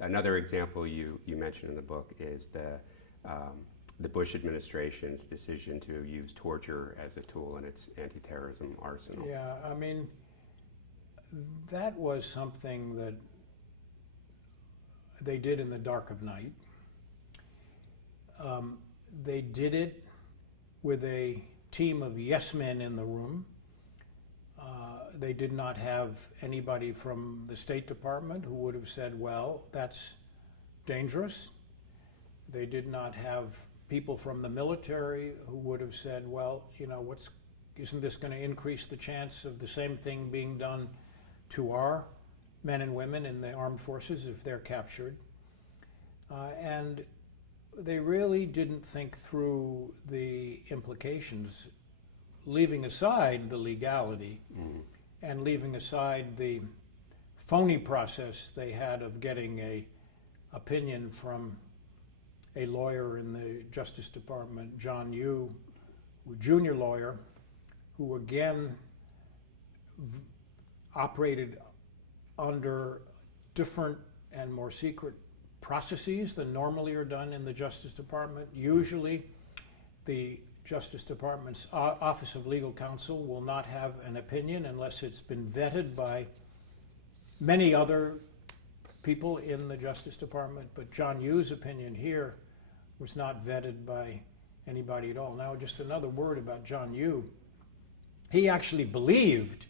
Another example you mentioned in the book is the Bush administration's decision to use torture as a tool in its anti-terrorism arsenal. Yeah, I mean, that was something that they did in the dark of night. They did it with a team of yes men in the room. They did not have anybody from the State Department who would have said, well, that's dangerous. They did not have people from the military who would have said, well, you know, isn't this going to increase the chance of the same thing being done to our men and women in the armed forces if they're captured? And they really didn't think through the implications, leaving aside the legality and leaving aside the phony process they had of getting an opinion from a lawyer in the Justice Department, John Yoo, a junior lawyer, who again operated under different and more secret processes than normally are done in the Justice Department. Usually, the Justice Department's Office of Legal Counsel will not have an opinion unless it's been vetted by many other people in the Justice Department. But John Yoo's opinion here was not vetted by anybody at all. Now, just another word about John Yoo. He actually believed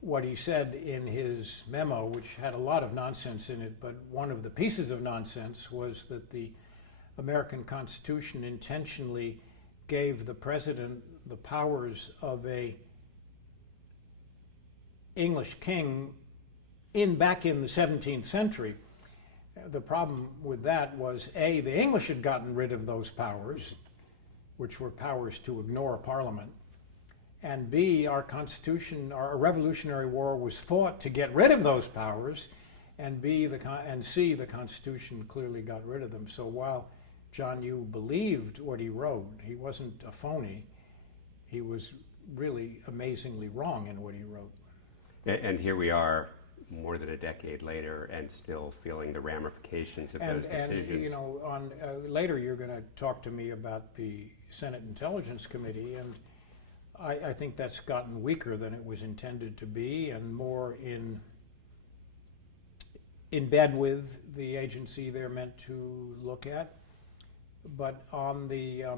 what he said in his memo, which had a lot of nonsense in it, but one of the pieces of nonsense was that the American Constitution intentionally gave the president the powers of a English king back in the 17th century. The problem with that was, A, the English had gotten rid of those powers, which were powers to ignore Parliament, and B, our Constitution, our Revolutionary War was fought to get rid of those powers, and C, the Constitution clearly got rid of them. So while John Yoo believed what he wrote, he wasn't a phony. He was really amazingly wrong in what he wrote. And here we are, more than a decade later, and still feeling the ramifications of those decisions. And you know, later you're going to talk to me about the Senate Intelligence Committee, and I think that's gotten weaker than it was intended to be, and more in bed with the agency they're meant to look at. But on they've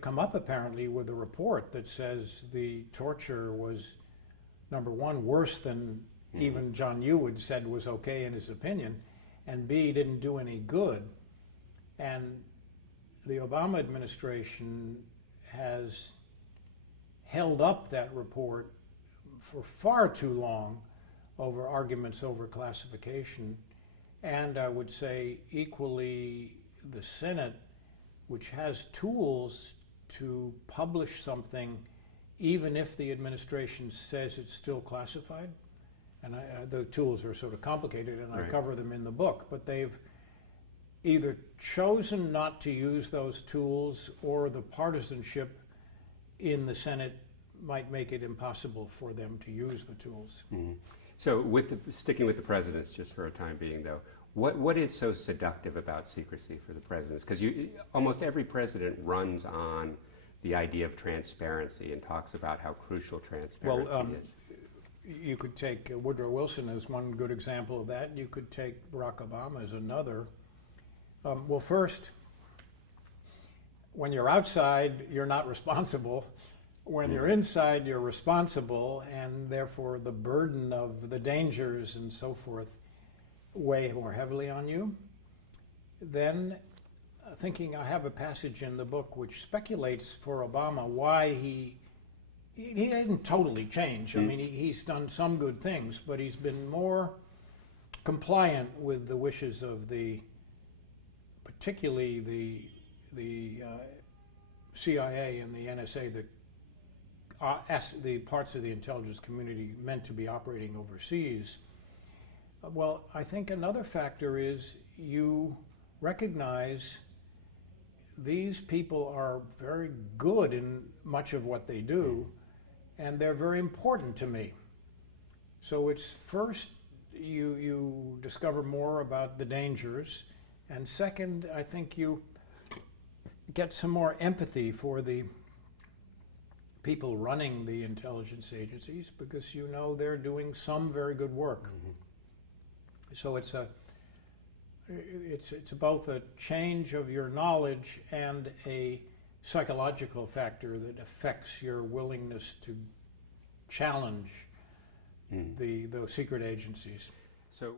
come up apparently with a report that says the torture was, number one, worse than even John Yoo had said was okay in his opinion, and B, didn't do any good. And the Obama administration has held up that report for far too long over arguments over classification, and I would say equally the Senate, which has tools to publish something even if the administration says it's still classified. And the tools are sort of complicated, and I cover them in the book, but they've either chosen not to use those tools, or the partisanship in the Senate might make it impossible for them to use the tools. Mm-hmm. So sticking with the presidents just for a time being, though, what is so seductive about secrecy for the presidents? Because almost every president runs on the idea of transparency and talks about how crucial transparency is. You could take Woodrow Wilson as one good example of that. You could take Barack Obama as another. Well, first, when you're outside, you're not responsible. When you're inside, you're responsible, and therefore the burden of the dangers and so forth weigh more heavily on you. Then, I have a passage in the book which speculates for Obama why he didn't totally change. I mean, he's done some good things, but he's been more compliant with the wishes of particularly the CIA and the NSA, the parts of the intelligence community meant to be operating overseas. Well, I think another factor is you recognize these people are very good in much of what they do, and they're very important to me. So it's first you discover more about the dangers, and second, I think you get some more empathy for the people running the intelligence agencies, because you know they're doing some very good work. So it's both a change of your knowledge and a psychological factor that affects your willingness to challenge those secret agencies. So